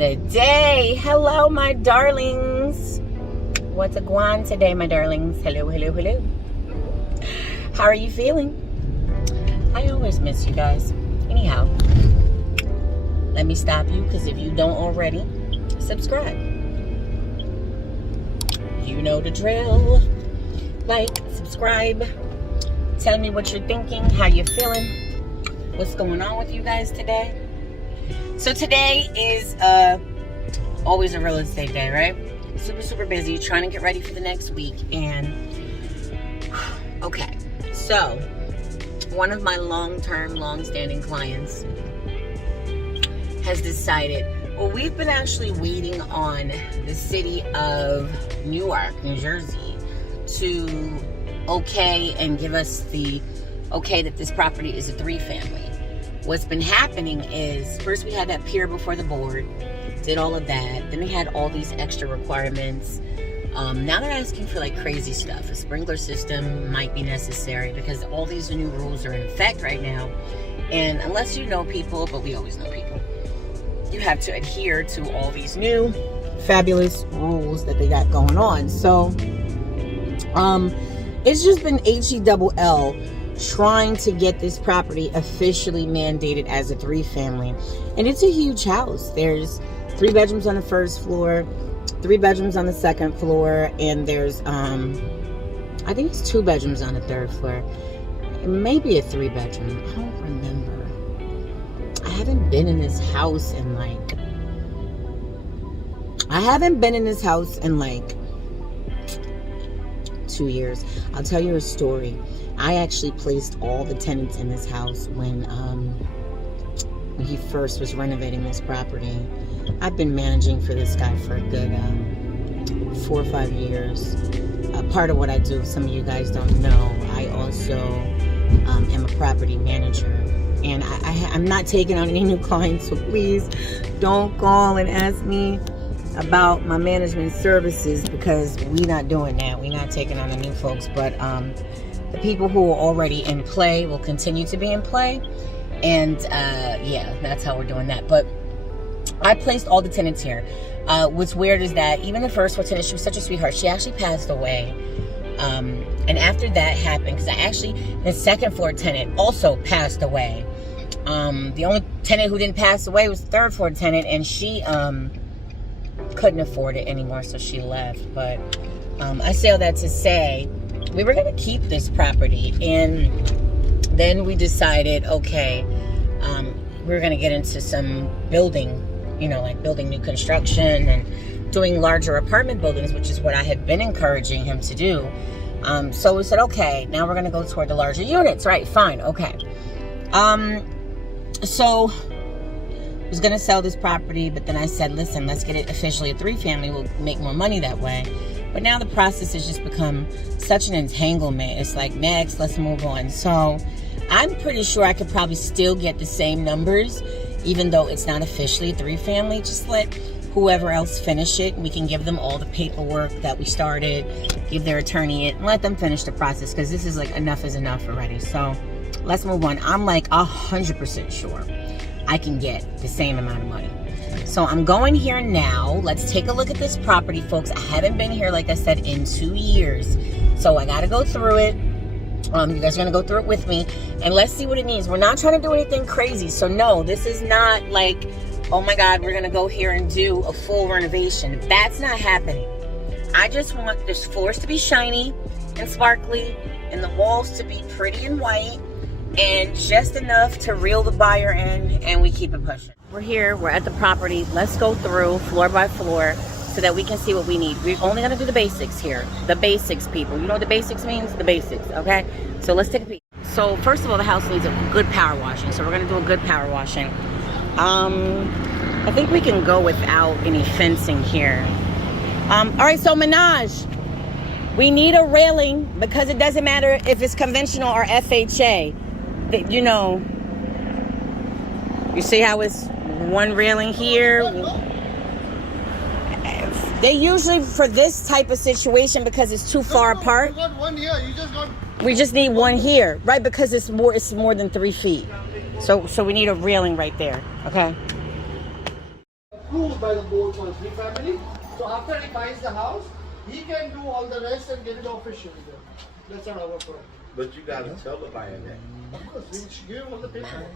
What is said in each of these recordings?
What a day. Hello, my darlings. What's a guan today, my darlings? Hello, hello, hello. How are you feeling? I always miss you guys. Anyhow, let me stop you, because if you don't already, subscribe. You know the drill. Like, subscribe. Tell me what you're thinking, how you're feeling, what's going on with you guys today. So today is always a real estate day, right? Super busy, trying to get ready for the next week. And okay, so one of my long-standing clients has decided, well, we've been actually waiting on the city of Newark, New Jersey to okay and give us the okay that this property is a 3-family. What's been happening is, first we had that peer before the board, did all of that. Then they had all these extra requirements. Now they're asking for like crazy stuff. A sprinkler system might be necessary because all these new rules are in effect right now. And unless you know people, but we always know people, you have to adhere to all these new fabulous rules that they got going on. So it's just been HELL trying to get this property officially mandated as a 3-family. And it's a huge house. There's 3 bedrooms on the first floor, 3 bedrooms on the second floor, and there's I think it's 2 bedrooms on the third floor. Maybe a 3-bedroom. I don't remember. I haven't been in this house in like 2 years. I'll tell you a story. I actually placed all the tenants in this house when he first was renovating this property. I've been managing for this guy for a good 4 or 5 years. Part of what I do, if some of you guys don't know, I also am a property manager. And I'm not taking on any new clients, so please don't call and ask me about my management services, because we're not doing that. We're not taking on the new folks, but the people who are already in play will continue to be in play. And yeah, that's how we're doing that. But I placed all the tenants here. What's weird is that even the first floor tenant, she was such a sweetheart. She actually passed away. And after that happened, because the second floor tenant also passed away. The only tenant who didn't pass away was the third floor tenant, and she couldn't afford it anymore, so she left. But I say all that to say, we were going to keep this property, and then we decided, okay, we were going to get into some building, like building new construction and doing larger apartment buildings, which is what I had been encouraging him to do. So we said, okay, now we're going to go toward the larger units, right? Fine, okay. So I was going to sell this property, but then I said, listen, let's get it officially a 3-family. We'll make more money that way. But now the process has just become such an entanglement. It's like, next, let's move on. So I'm pretty sure I could probably still get the same numbers, even though it's not officially a 3-family. Just let whoever else finish it. We can give them all the paperwork that we started, give their attorney it, and let them finish the process, because this is like enough is enough already. So let's move on. I'm like 100% sure I can get the same amount of money. So I'm going here now. Let's take a look at this property, folks. I haven't been here, like I said, in 2 years. So I got to go through it. You guys are going to go through it with me. And let's see what it needs. We're not trying to do anything crazy. So no, this is not like, oh my God, we're going to go here and do a full renovation. That's not happening. I just want the floors to be shiny and sparkly and the walls to be pretty and white, and just enough to reel the buyer in, and we keep it pushing. We're here, we're at the property. Let's go through floor by floor so that we can see what we need. We're only gonna do the basics here. The basics, people. You know what the basics means? The basics, okay? So let's take a peek. So first of all, the house needs a good power washing. So we're gonna do a good power washing. I think we can go without any fencing here. All right, so Minaj, we need a railing, because it doesn't matter if it's conventional or FHA. You see how it's one railing here? They usually, for this type of situation, because it's too far apart. You got one here. We just need one here, right? Because it's more than 3 feet. So we need a railing right there, okay? approved by the board for a 3-family. So after he buys the house, he can do all the rest and get it officially there. That's not our problem. But you gotta tell the buyer that. Of course, we should give him all the paperwork.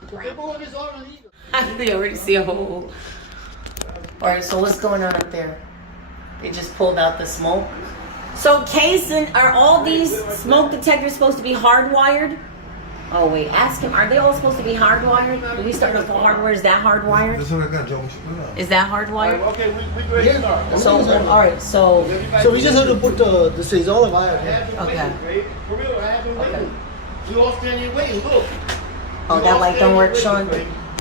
The paperwork is all legal. They already see a hole. Alright, so what's going on up there? They just pulled out the smoke. So, Kason, are all these smoke detectors supposed to be hardwired? Oh, wait, ask him. Are they all supposed to be hardwired? Do we start with hardware? Is that hardwired? That's what I got, Joe. Is that hardwired? Okay, we ready to start. So, alright, so. So we just have to put this is all a wire. Okay. For real, I have been waiting. We all standing here waiting, look. Oh, that light don't work, Sean?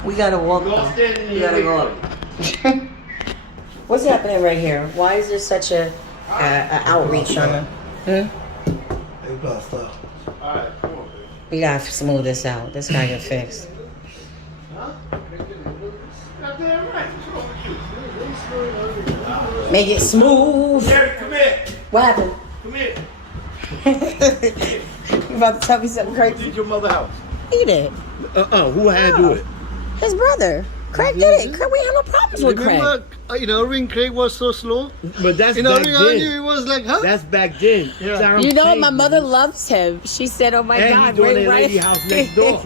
We gotta walk We all though. standing We here gotta go waiting. up. What's happening right here? Why is there such a outreach on the? Hey, blast stop. Alright, come on, baby. We gotta smooth this out. This guy get fixed. Goddamn right. What's wrong with you? Make it smooth. Jerry, come here. What happened? Come here. You about to tell me something Who crazy? did your mother house? He did. Who had to do it? His brother. Craig did it. Craig, we have no problems with Craig. Remember, in Irving, Craig was so slow. But that's In back Irving, then. he was like, huh? That's back then. Yeah. Sound You know, crazy. my mother loves him. She said, "Oh my And God, he doing Ray that lady Rice." house next door.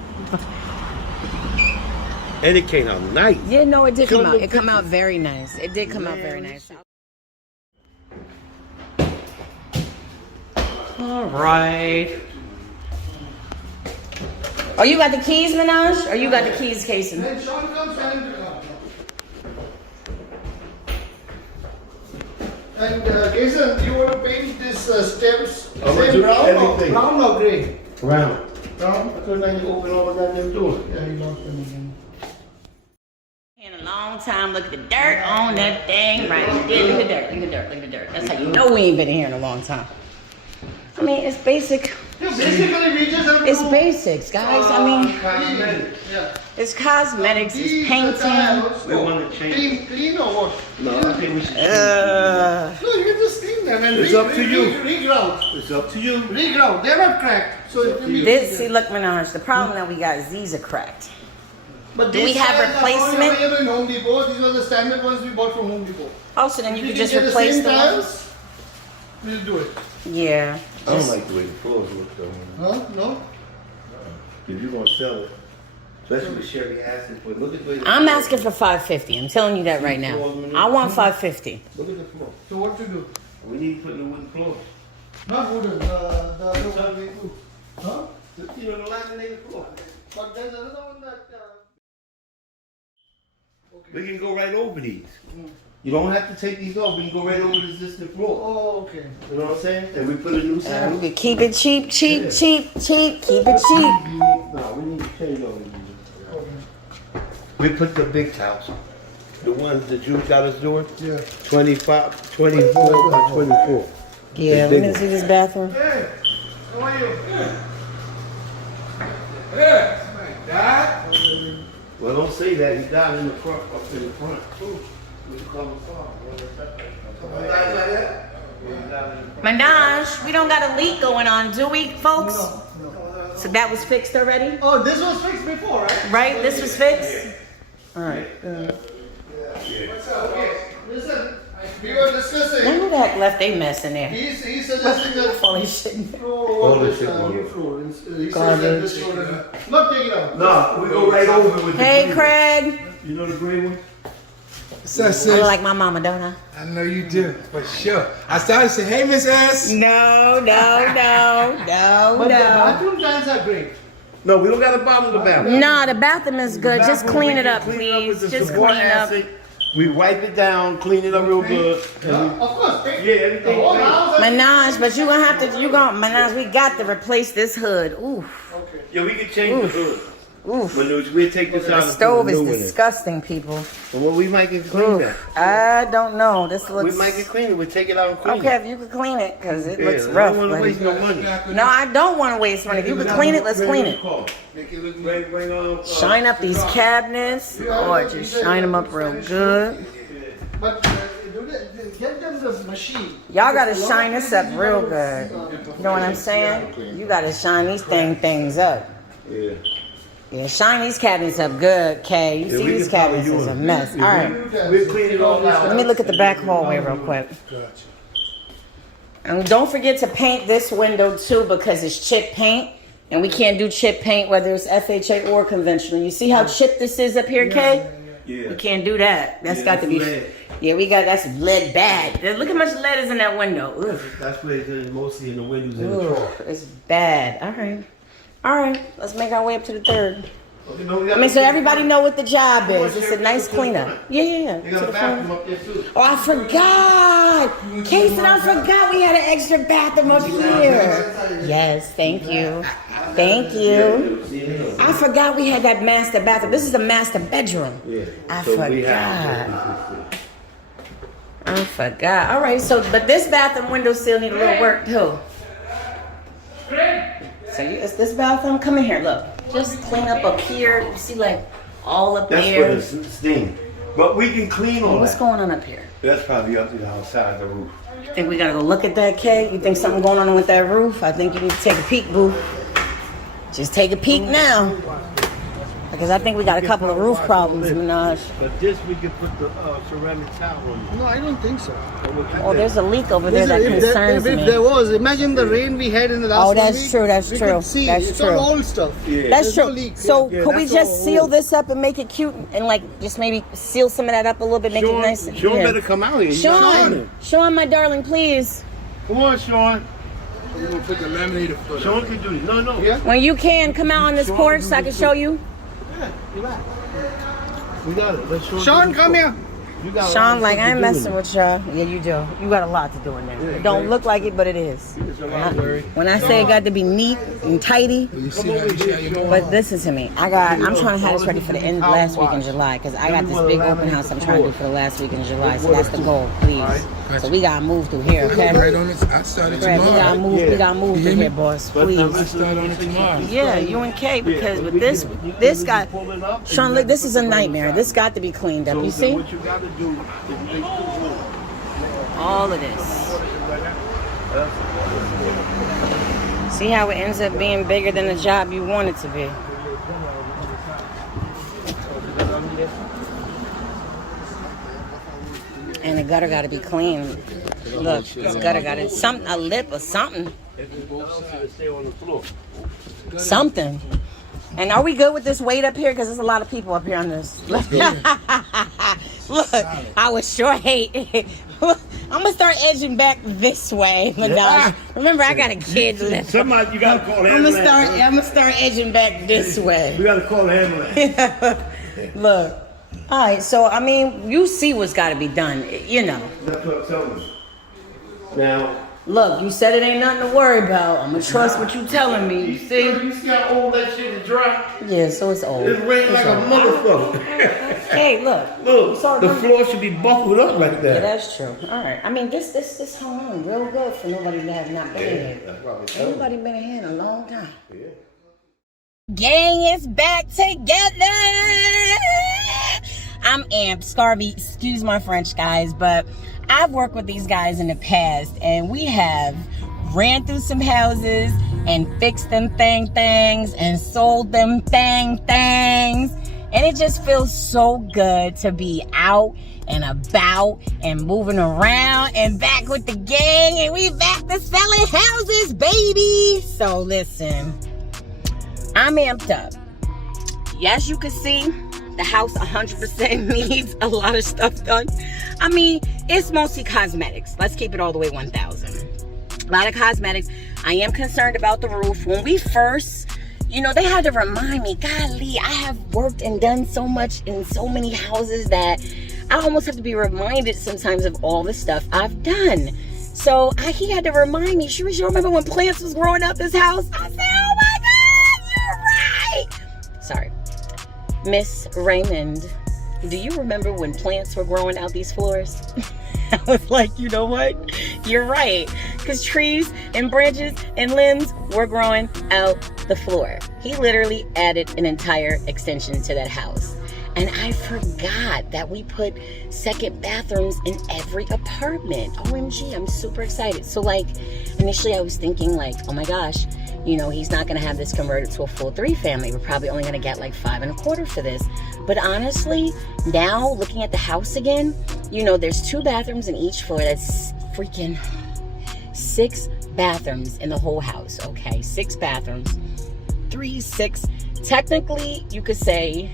And it came out nice. Yeah, no, it did Show come them out. the It come pictures. out very nice. It did come out very nice. All right. Oh, you got the keys, Minaj? Or you got the keys, Kason? When Sean comes, tell him to come. And Jason, you want to paint this steps I'm gonna same do brown everything. or gray? Round. Brown. Because then you open all the goddamn doors. Yeah, he lost them again. In a long time, look at the dirt on that thing. Right. Yeah, look at the dirt, look at the dirt, look at the dirt. That's how you know we ain't been in here in a long time. I mean, it's basic. Yeah, basically, we just have to. It's basics, guys. I mean, Yeah. it's cosmetics, it's These painting. tiles, We want to change. Clean or what? No, I think we should change. No, you can just clean them and It's up to you. reground. It's up to you. Reground. They're not cracked. So it can be. This, see, look, Minaj, the problem that we got is these are cracked. But do we these have tiles are only replacement? available in Home Depot. These were the standard ones we bought from Home Depot. Oh, so then you If could can just get replace same the ones? tiles, we'll do it. Yeah. I don't like the way the floors look though. Huh? No? If you're gonna sell it, especially with Sherry asking for it, look at the way the I'm floor- asking for 550. I'm telling you that right now. I want 550. Look at the floor. So what to do? We need to put new wooden floors. Not wooden. The other one we do. Huh? You know, the laminated floor. But there's another one that. We can go right over these. You don't have to take these off. We can go right over the existing floor. Oh, okay. You know what I'm saying? And we put a new We sound. could keep it cheap, cheap, Yeah. cheap, cheap. Keep it cheap. No, we need to change all of these. We put the big tiles. The ones that you got us doing. Yeah. 25, 24 by 24. Yeah, The let big me one. see this bathroom. Hey, how are you? Well, don't say that. He died in the front, up in the front. We call him Paul. Minaj, we don't got a leak going on, do we, folks? So that was fixed already? Oh, this was fixed before, right? Right? This was fixed? Alright. Okay. Listen, we were discussing. Who the heck left a mess in there? He's suggesting that Holy shit. All this shit new going floor. He says that this floor. Not take it out. No, we go right over with the Hey, green Craig. one. You know the gray one? What's up, I sis? like my mama, don't I? I know you do, for sure. I started to say, hey, Miss S. No, no, no, no, But the no. bathroom tiles are great. No, we don't got a bottom of the bathroom. Nah, the bathroom is good. Just Bathroom, clean we it can up, clean please. with the Just support clean up. acid. We wipe it down, clean it up real good. Of course. Yeah, everything. The whole house. Minaj, but you gonna have to, Minaj, we got to replace this hood. Oof, Okay. Yeah, we can change the hood. oof. When we'll take this out The and stove put a is new one in. disgusting, people. So well, we might get clean that. Oof. I don't know. This We looks. might get clean it. We'll take it out and clean Okay, it. if you could clean it, because it Yeah, looks I rough. don't want to buddy. waste no money. No, I don't want to waste money. If you could clean it, let's clean it. Make it look Bring on. Shine up these cabinets, or just shine them up real good. But get them the machine. Y'all gotta shine this up real good. You know what I'm saying? You gotta shine these things up. Yeah. Yeah, shine these cabinets up good, Kay. You see we these can probably cabinets use is a them. mess. All right. We clean it all out. Let me look at the back hallway real quick. Gotcha. And don't forget to paint this window too because it's chip paint. And we can't do chip paint whether it's FHA or conventional. You see how chipped this is up here, Kay? Yeah. We can't do that. That's got to be. Lead. Yeah, that's lead bad. Look how much lead is in that window. Ugh. That's where it's mostly in the windows in the Ugh, truck. it's bad. All right. Let's make our way up to the third. Okay, no, we I got mean, so to- everybody know what the job is. It's a nice cleanup. Yeah. They To got the a bathroom front. up there too. Oh, I forgot. Kason, I forgot we had an extra bathroom up here. Yes, thank you. Thank you. I forgot we had that master bathroom. This is the master bedroom. Yeah. I So we forgot. have I forgot. All right, so, but this bathroom window still need a little work too. So it's this bathroom. Come in here, look. Just clean up here. You see, like, all up That's there. for the steam. But we can clean all What's that. going on up here? That's probably up to the outside the roof. You think we gotta go look at that, Kay? You think something going on with that roof? I think you need to take a peek, boo. Just take a peek now. Because I think we got a couple of roof problems, Minaj. But this we can put the ceramic tile on. No, I don't think so. Oh, there's a leak over there that Listen, concerns if me. there was, imagine the rain we had in the last Oh, 1 that's week. true, that's we true, Could see. that's It's true. all old stuff. Yeah. That's There's no true. leak. So Yeah, could we that's just all seal old. this up and make it cute and like just maybe seal some of that up a little bit, make it nice? Sean Yeah. better come out here. Sean, Sean, my darling, please. Come on, Sean. We're gonna put the laminated foot. Sean can do this. No. Yeah. When you can, come out on this porch so I can show you. We got it. Let's Sean, come here. You got a lot Sean, of like, stuff I to ain't do messing with y'all. Yeah, you do. You got a lot to do in there. It don't look like it, but it is. It's a lot, Larry. When I say it got to be neat and tidy, You see how you share your door? but listen to me. I'm trying to have this ready for the end last week in July because I got this big open house I'm trying to do for the last week in July. So that's the goal, please. So we gotta move through here, okay? Right on it. I started Greg, we gotta tomorrow. move. We gotta move You through hear me? here, boss. But Please. I start on it tomorrow. Yeah, you and Kay, because with this guy, Sean, look, this is a nightmare. This got to be cleaned up. You see? What you got to do is make All of this. See how it ends up being bigger than the job you want it to be. And the gutter got to be clean. Look, this gutter got it. A lip or something. stay on the floor. Something. And are we good with this weight up here? Because there's a lot of people up here on this. Look, I would sure hate it. I'm going to start edging back this way. Madonna. Remember, I got a kid. Somebody, you got to call the I'm ambulance. gonna start edging back this way. We got to call the ambulance. Look. All right, so I mean, you see what's got to be done, you know. That's what I'm telling you. Now, Look, you said it ain't nothing to worry about. I'm gonna trust what you telling me. You see? you see how old that shit is dry? Yeah, so it's old. It rained like a motherfucker. Hey, look. Look, the floor should be buckled up like Yeah, that. that's true. All right. I mean, this hung on real good for nobody to have not been in here. That's probably Ain't nobody been in here in a long time. Gang is back together. I'm amped. Scarby, excuse my French, guys, but I've worked with these guys in the past, and we have ran through some houses and fixed them things and sold them things. And it just feels so good to be out and about and moving around and back with the gang, and we back to selling houses, baby. So listen, I'm amped up. Yes, you can see the house 100% needs a lot of stuff done. I mean, it's mostly cosmetics. Let's keep it all the way 1,000. A lot of cosmetics. I am concerned about the roof. When we first, they had to remind me, golly, I have worked and done so much in so many houses that I almost have to be reminded sometimes of all the stuff I've done. So he had to remind me, sure, you remember when plants was growing up this house? I said, oh my God, you're right. Sorry. Miss Raymond, do you remember when plants were growing out these floors? I was like, you know what? You're right. Because trees and branches and limbs were growing out the floor. He literally added an entire extension to that house. And I forgot that we put second bathrooms in every apartment. OMG, I'm super excited. So initially I was thinking oh my gosh, You know, he's not going to have this converted to a full 3 family. We're probably only going to get like 5 1/4 for this. But honestly, now looking at the house again, you know, there's 2 bathrooms in each floor. That's freaking 6 bathrooms in the whole house. Okay, 6 bathrooms. 3, 6. Technically, you could say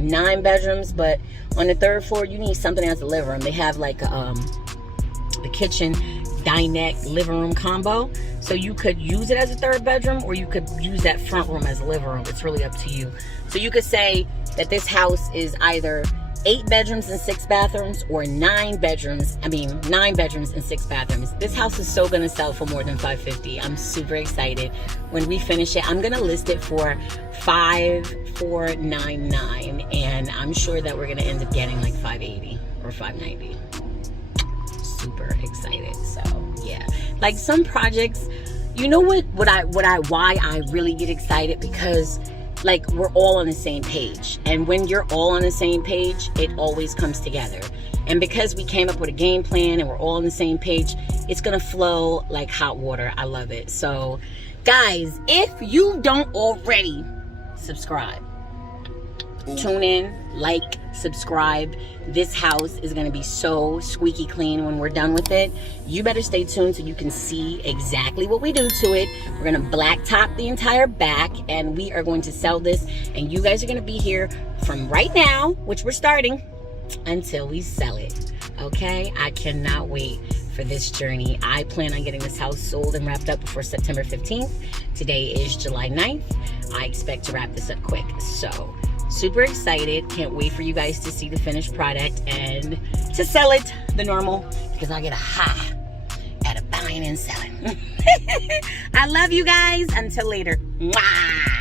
9 bedrooms, but on the 3rd floor, you need something as a living room. They have like the kitchen, dinette, living room combo. So you could use it as a 3rd bedroom, or you could use that front room as a living room. It's really up to you. So you could say that this house is either 8 bedrooms and 6 bathrooms, or 9 bedrooms and 6 bathrooms. This house is so gonna sell for more than $550. I'm super excited. When we finish it, I'm gonna list it for $5,499, and I'm sure that we're gonna end up getting like $580 or $590. Super excited. So yeah, like some projects, you know why I really get excited, because like we're all on the same page, and when you're all on the same page, it always comes together. And because we came up with a game plan and we're all on the same page, it's gonna flow like hot water. I love it. So guys, if you don't already subscribe, tune in, like, subscribe. This house is going to be so squeaky clean when we're done with it. You better stay tuned so you can see exactly what we do to it. We're going to blacktop the entire back, and we are going to sell this, and you guys are going to be here from right now, which we're starting, until we sell it. Okay, I cannot wait for this journey. I plan on getting this house sold and wrapped up before September 15th. Today is July 9th. I expect to wrap this up quick. So super excited. Can't wait for you guys to see the finished product and to sell it the normal, because I get a high out of buying and selling. I love you guys. Until later. Mwah!